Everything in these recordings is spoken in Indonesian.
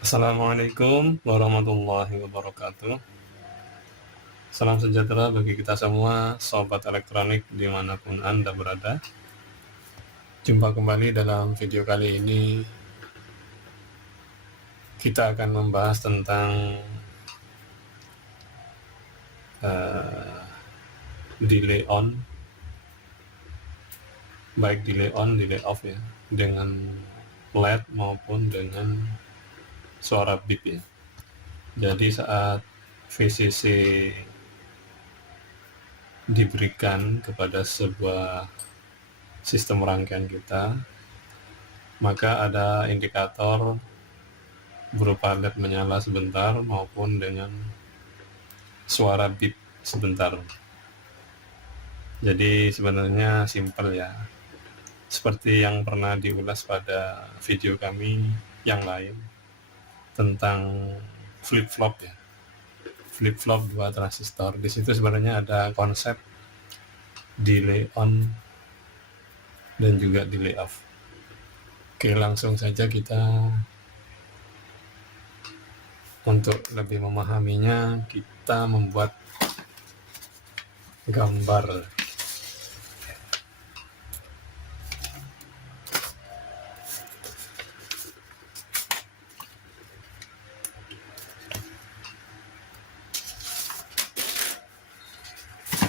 Assalamualaikum warahmatullahi wabarakatuh. Salam sejahtera bagi kita semua, sobat elektronik dimanapun Anda berada. Jumpa kembali dalam video kali ini. Kita akan membahas tentang delay on, baik delay on, delay off ya, dengan LED maupun dengan suara beep ya. Jadi saat VCC diberikan kepada sebuah sistem rangkaian kita, maka ada indikator berupa LED menyala sebentar maupun dengan suara beep sebentar. Jadi sebenarnya simple ya, seperti yang pernah diulas pada video kami yang lain tentang flip-flop ya, flip-flop 2 transistor. Di situ sebenarnya ada konsep delay on dan juga delay off. Oke, langsung saja kita untuk lebih memahaminya, kita membuat gambar.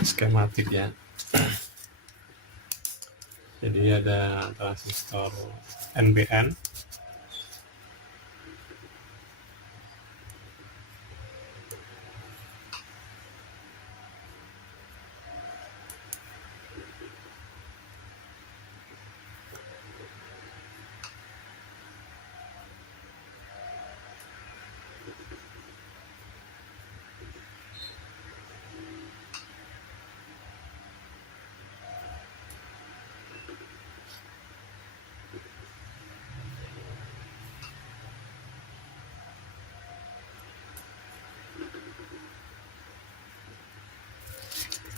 Skematik ya. Jadi ada transistor NPN,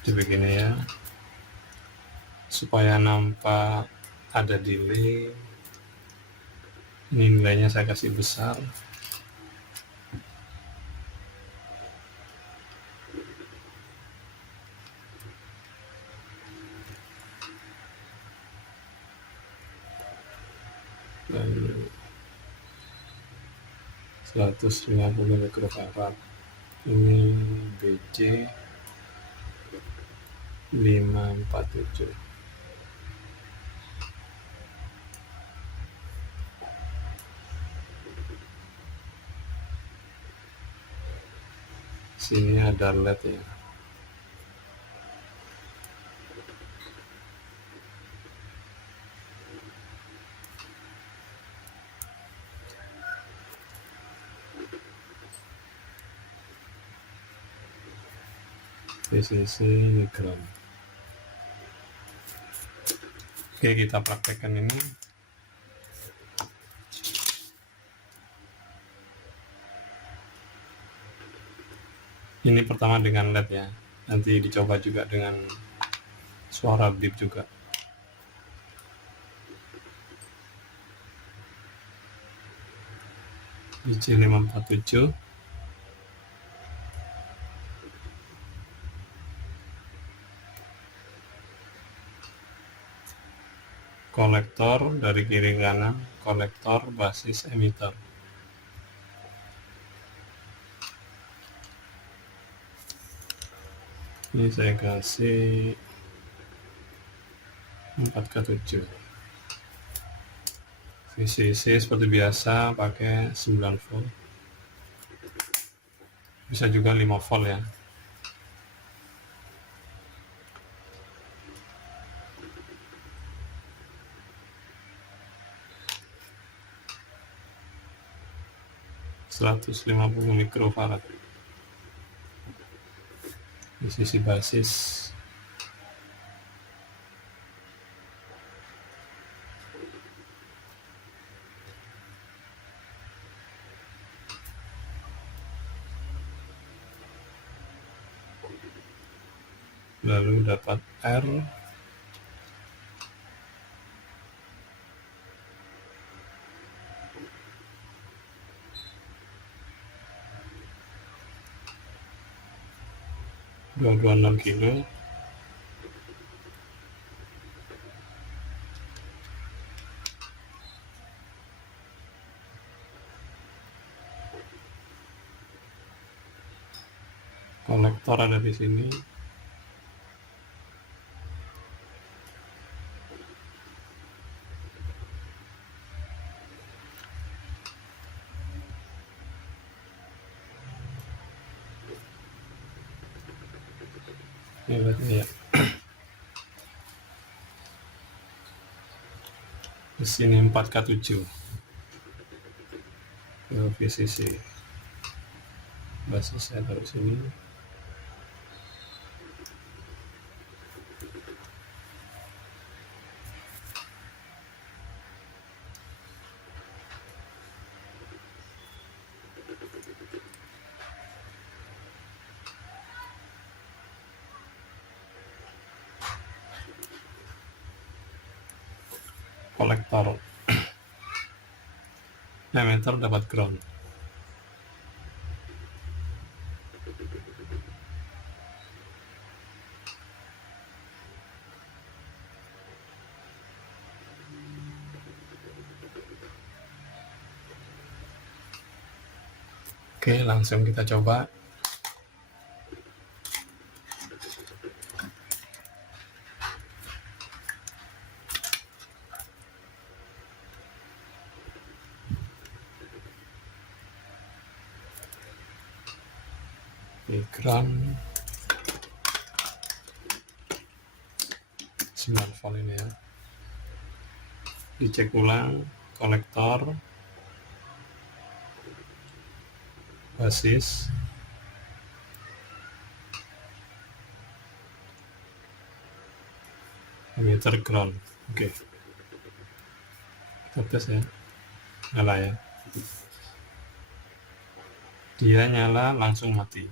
seperti begini ya, supaya nampak ada delay. Ini nilainya saya kasih besar. Dan 150 mikrofarad. Ini BC 547. Sini ada LED ya. VCC mikron. Oke, kita praktekkan ini. Ini pertama dengan LED ya, nanti dicoba juga dengan suara beep juga. BC 547. Kolektor dari kiri kanan, kolektor basis emitter. Ini saya kasih 4K7. VCC seperti biasa pakai 9 volt. Bisa juga 5 volt ya. ...150 mikrofarad di sisi basis. Lalu dapat R. 226 kilo. Kolektor ada di sini. Ini berarti ya. Di sini 4K7 ke VCC. Basis saya taruh sini. Kolektor emitter dapat ground. Oke, langsung kita coba. Ground 9 volt ini ya. Dicek ulang kolektor, basis, emitter, ground. Oke, kita tes ya. Nyala ya, dia nyala langsung mati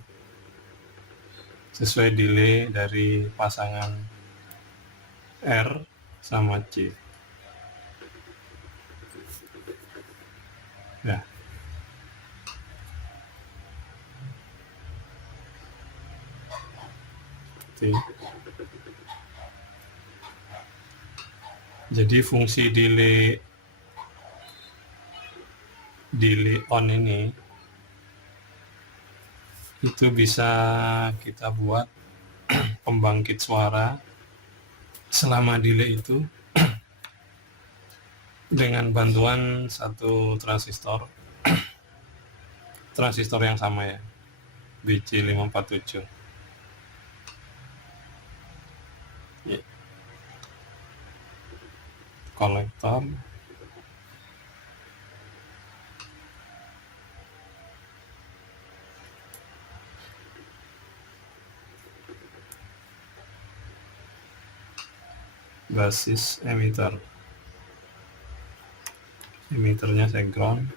sesuai delay dari pasangan R sama C. Ya, jadi fungsi delay on ini itu bisa kita buat pembangkit suara selama delay itu dengan bantuan satu transistor yang sama ya, BC547 ya. Kolektor, basis, emiternya saya ground.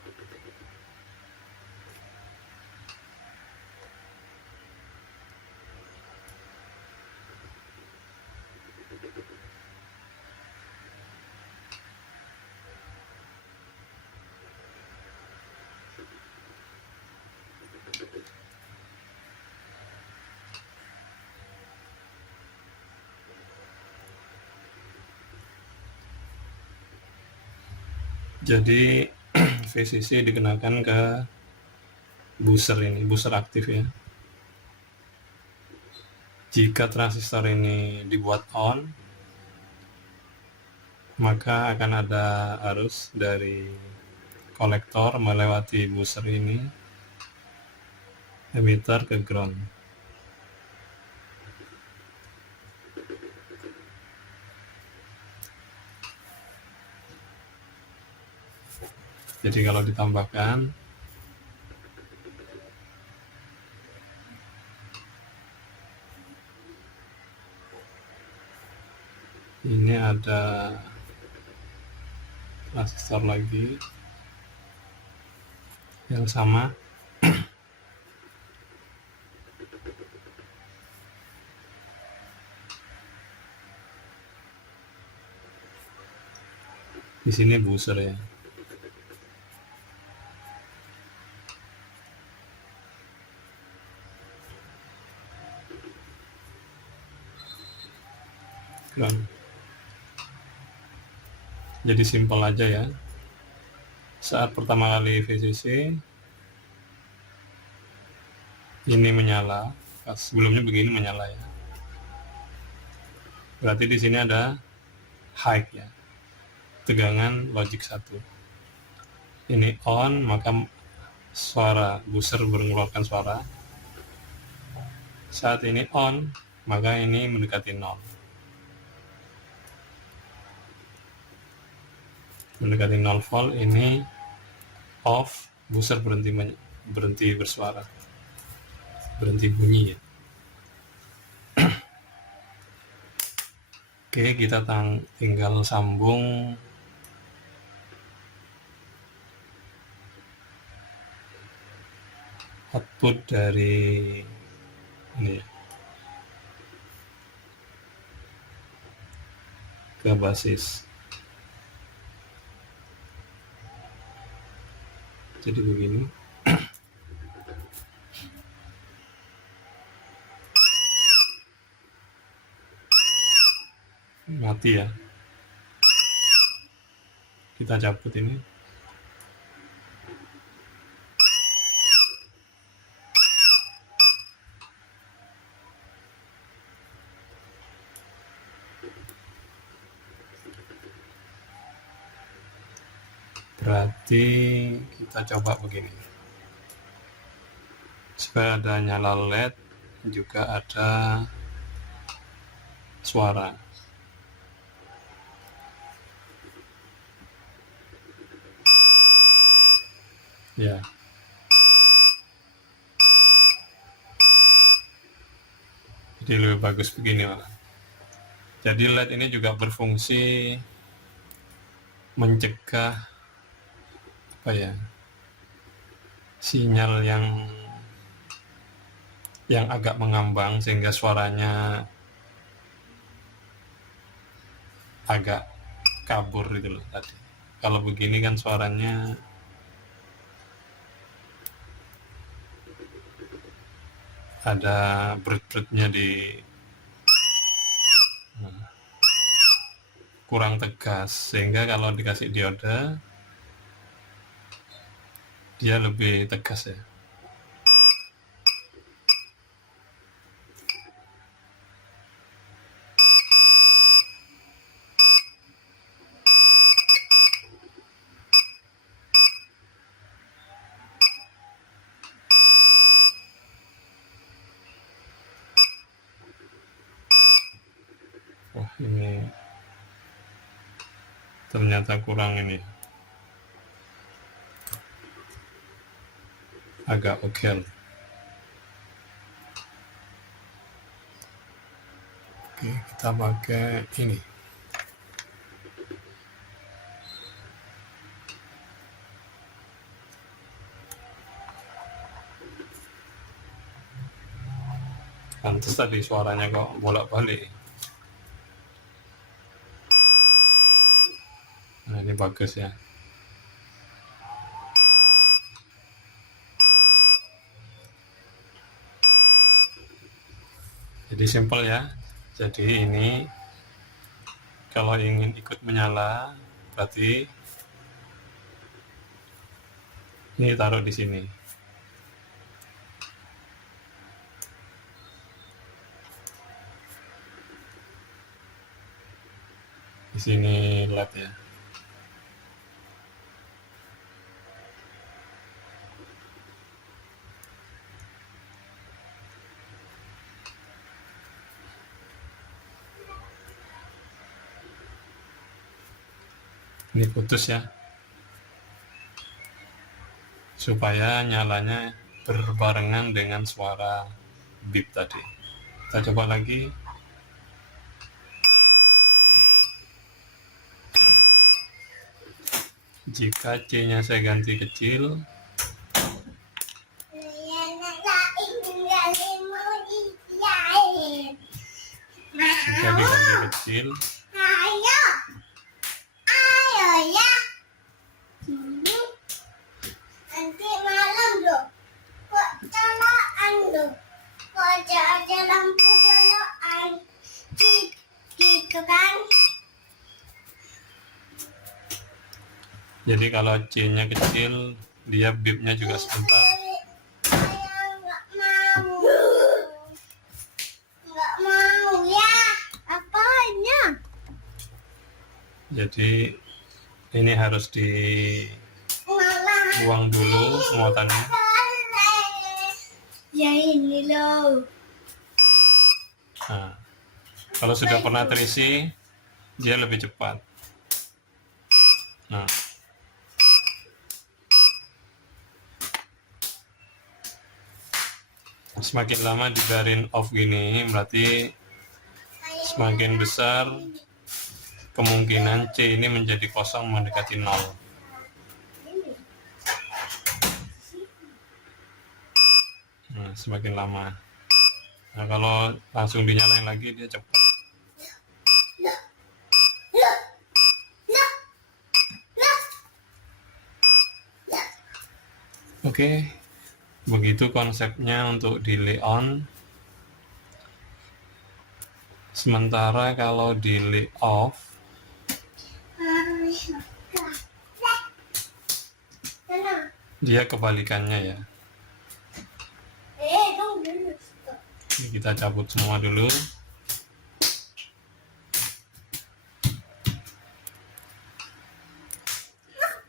Jadi VCC dikenakan ke booster ini, booster aktif ya. Jika transistor ini dibuat on, maka akan ada arus dari kolektor melewati booster ini, emitter ke ground. Jadi kalau ditambahkan ini ada transistor lagi yang sama, di sini booster ya. Dan jadi simpel aja ya. Saat pertama kali VCC ini menyala, sebelumnya begini menyala ya. Berarti di sini ada high ya, tegangan logic 1. Ini on, maka suara booster mengeluarkan suara. Saat ini on, maka ini mendekati 0. Mendekati 0 volt, ini off, booster berhenti bersuara, berhenti bunyi ya. Oke, kita tinggal sambung output dari ini ya, ke basis. Jadi begini. Mati ya. Kita cabut ini. Berarti kita coba begini. Supaya ada nyala LED, juga ada suara. Ya. Jadi lebih bagus begini malah. Jadi LED ini juga berfungsi mencegah sinyal yang agak mengambang sehingga suaranya agak kabur gitu loh tadi. Kalau begini kan suaranya ada berat-beratnya kurang tegas, sehingga kalau dikasih diode dia lebih tegas ya. Wah, ini ternyata kurang ini, agak ogel. Oke, kita pakai ini. Pantes tadi suaranya kok bolak-balik. Nah, ini bagus ya. Jadi simpel ya. Jadi ini kalau ingin ikut menyala, berarti ini taruh di sini. Di sini LED ya. Ini putus ya, supaya nyalanya berbarengan dengan suara bip tadi. Kita coba lagi. Jika C-nya saya ganti kecil, jika diganti kecil, nanti malam loh, kok colokan loh, kok ada lampu colokan gitu kan. Jadi kalau C-nya kecil, dia bipnya juga sebentar. Saya nggak mau ya. Apanya? Jadi ini harus dibuang dulu muatannya. Ya ini loh. Nah, kalau sudah pernah terisi, dia lebih cepat. Nah, semakin lama dibiarin off gini, berarti semakin besar kemungkinan C ini menjadi kosong mendekati 0. Nah, semakin lama. Nah, kalau langsung dinyalain lagi, dia cepat. Oke, begitu konsepnya untuk delay on. Sementara kalau delay off, dia kebalikannya ya. Ini kita cabut semua dulu.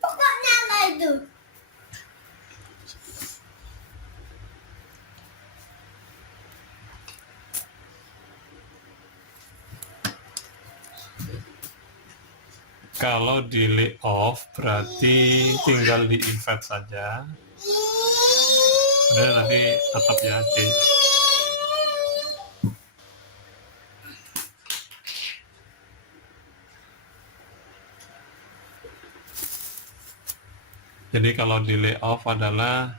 Kok nyala itu? Kalau delay off berarti tinggal di invert saja. Udah, tapi tetap ya C. Jadi kalau delay off adalah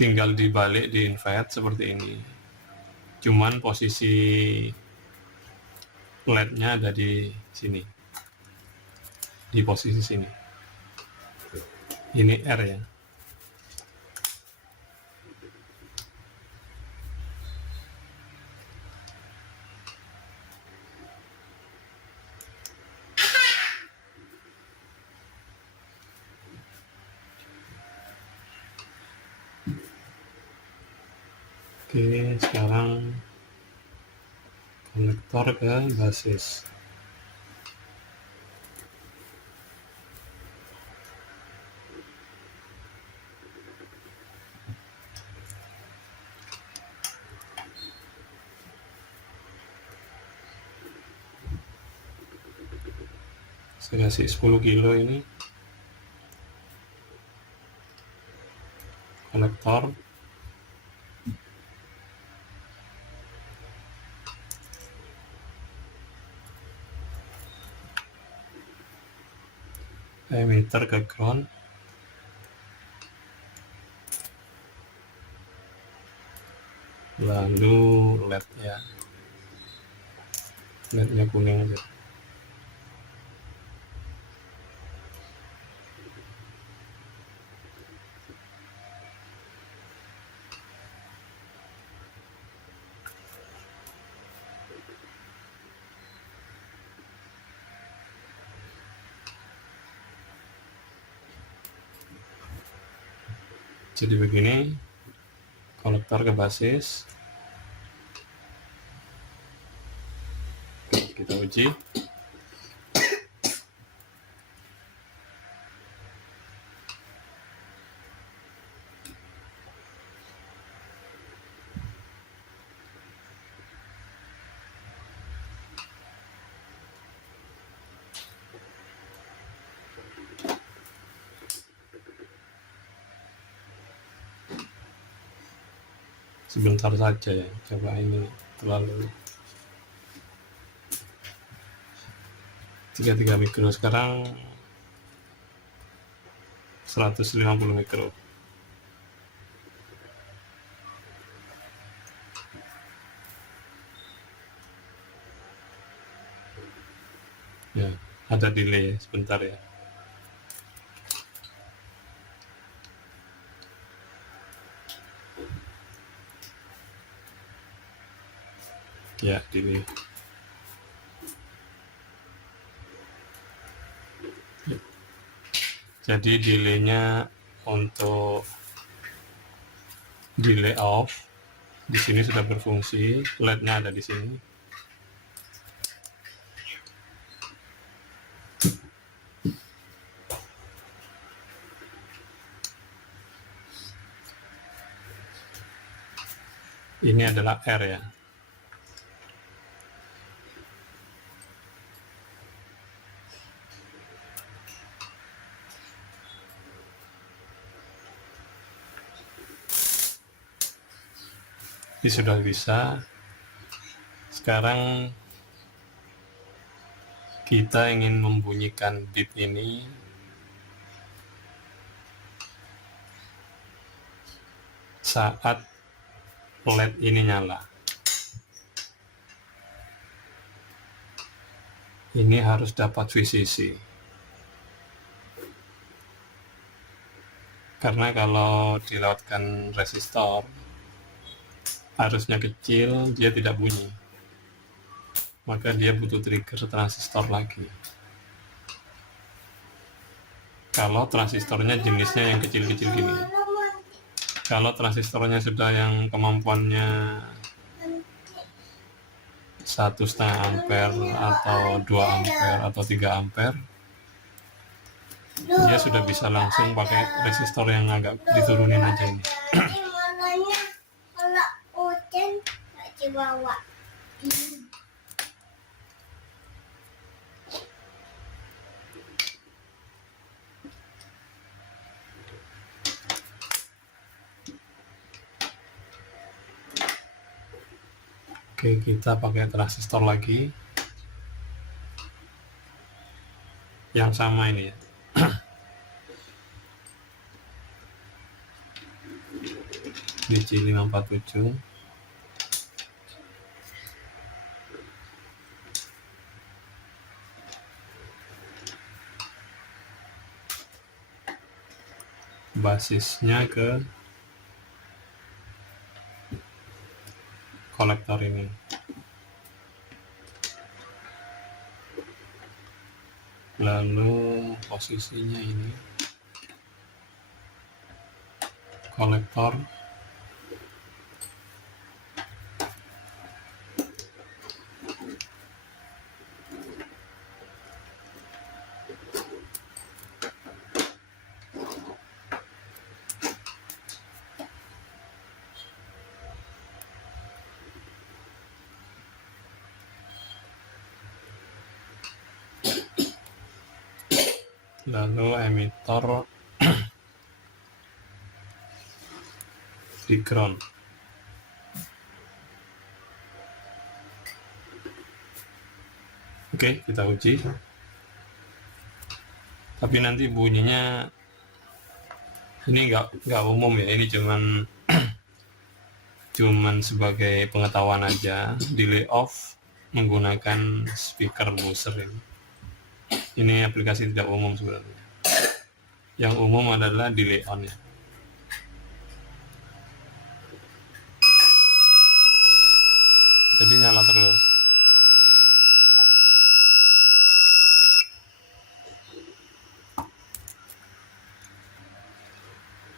tinggal dibalik di invert seperti ini. Cuman posisi LED-nya ada di sini. Di posisi sini. Ini R ya. Oke, sekarang konektor ke basis. Saya kasih 10 kilo ini konektor. Emitter ke ground. Lalu LED ya. LED-nya kuning aja. Jadi begini, konektor ke basis. Kita uji. Sebentar saja ya, coba ini terlalu 33 mikro, sekarang 150 mikro. Ya, ada delay sebentar ya. Ya, delay. Jadi delaynya untuk delay off di sini sudah berfungsi, LED-nya ada di sini. Ini adalah R ya. Ini sudah bisa. Sekarang kita ingin membunyikan beat ini saat LED ini nyala. Ini harus dapat VCC. Karena kalau dilewatkan resistor, arusnya kecil, dia tidak bunyi. Maka dia butuh trigger transistor lagi. Kalau transistornya jenisnya yang kecil-kecil gini. Kalau transistornya sudah yang kemampuannya 1,5 ampere atau 2 ampere atau 3 ampere, dia sudah bisa langsung pakai resistor yang agak diturunin aja ini. Ini warnanya kalau hujan nggak dibawa. Oke, kita pakai transistor lagi yang sama ini ya. BC547. Basisnya ke kolektor ini. Lalu posisinya ini kolektor lalu emitor di ground. Oke, kita uji. Tapi nanti bunyinya ini nggak umum ya, ini cuman sebagai pengetahuan aja. Delay off menggunakan speaker buzzer ini. Ini aplikasi tidak umum sebenarnya. Yang umum adalah delay on ya. Jadi nyala terus.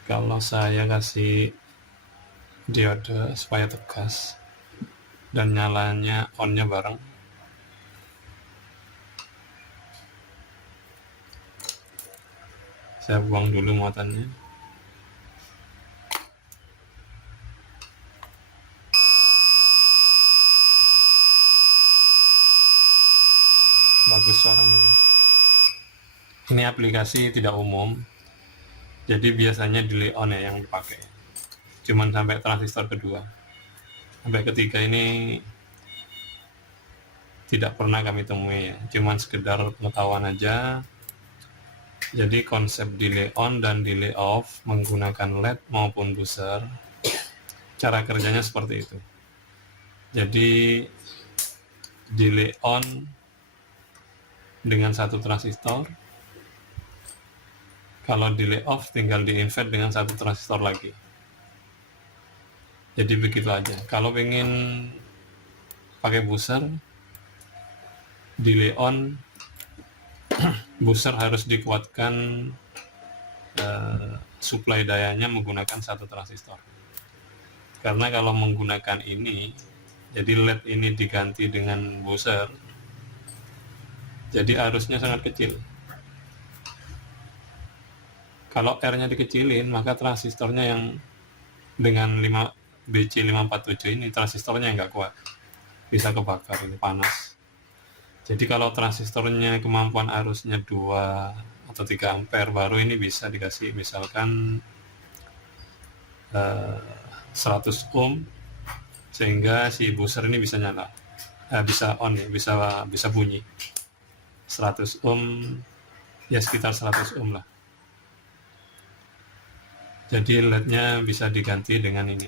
Kalau saya kasih diode supaya tegas dan nyalanya on-nya bareng, saya buang dulu muatannya. Bagus suaranya. Ini aplikasi tidak umum, jadi biasanya delay on ya yang dipakai. Cuman sampai transistor kedua. Sampai ketiga ini tidak pernah kami temui ya. Cuman sekedar pengetahuan aja. Jadi konsep delay on dan delay off menggunakan LED maupun buzzer, cara kerjanya seperti itu. Jadi delay on dengan satu transistor, kalau delay off tinggal di-invert dengan satu transistor lagi. Jadi begitu aja. Kalau pengen pakai booster, delay on. Booster harus dikuatkan suplai dayanya menggunakan satu transistor. Karena kalau menggunakan ini, jadi LED ini diganti dengan booster, jadi arusnya sangat kecil. Kalau R-nya dikecilin, maka transistornya yang dengan 5BC547 ini transistornya nggak kuat, bisa kebakar, ini panas. Jadi kalau transistornya kemampuan arusnya 2 atau 3 ampere, baru ini bisa dikasih misalkan 100 ohm, sehingga si booster ini bisa nyala, bisa on ya, bisa bunyi. 100 ohm ya, sekitar 100 ohm lah. Jadi LED-nya bisa diganti dengan ini.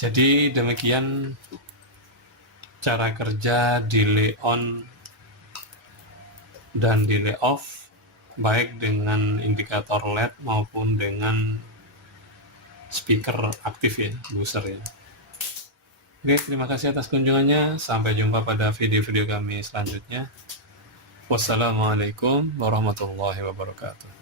Jadi demikian cara kerja delay on dan delay off, baik dengan indikator LED maupun dengan speaker aktif ya, booster ya. Oke, terima kasih atas kunjungannya. Sampai jumpa pada video-video kami selanjutnya. Wassalamualaikum warahmatullahi wabarakatuh.